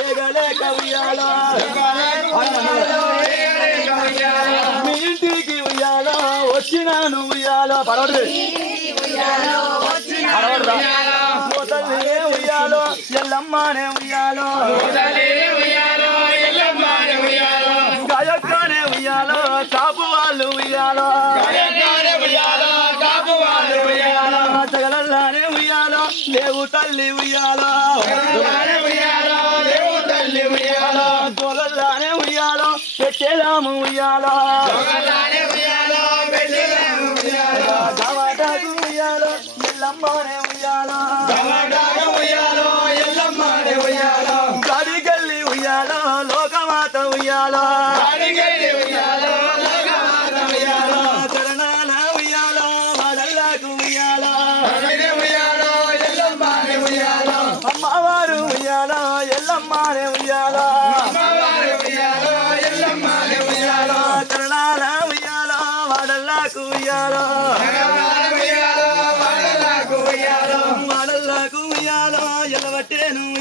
ఏగలేక ఉయ్యాలో మీ ఇంటికి ఉయ్యాలో వచ్చినాను ఉయ్యాలో పడవడు తల్లి ఉయ్యాలో ఎల్లమ్మనే ఉయ్యాలో గాయక్కనే ఉయ్యాలో కాపు వాళ్ళు ఉయ్యాలో జగలల్లానే ఉయ్యాలో లేవు తల్లి ఉయ్యాలో గోలల్లానే ఉయ్యాలో పెట్టేదాము ఉయ్యాలో గవాటాకు ఉయ్యాలో ఎల్లమ్మనే ఉయ్యాలో గాడిగల్లి ఉయ్యాలో లోకమాత ఉయ్యాలో చరణాల ఉయ్యాలో వాడల్లాకు ఉయ్యాలో అమ్మవారు ఉయ్యాలో ఎల్లమ్మనే ఉయ్యాలో చరణాల ఉయ్యాలో వాడల్లాకు ఉయ్యాలో వాడల్లాకు ఉయ్యాలో ఎల్లబట్టేను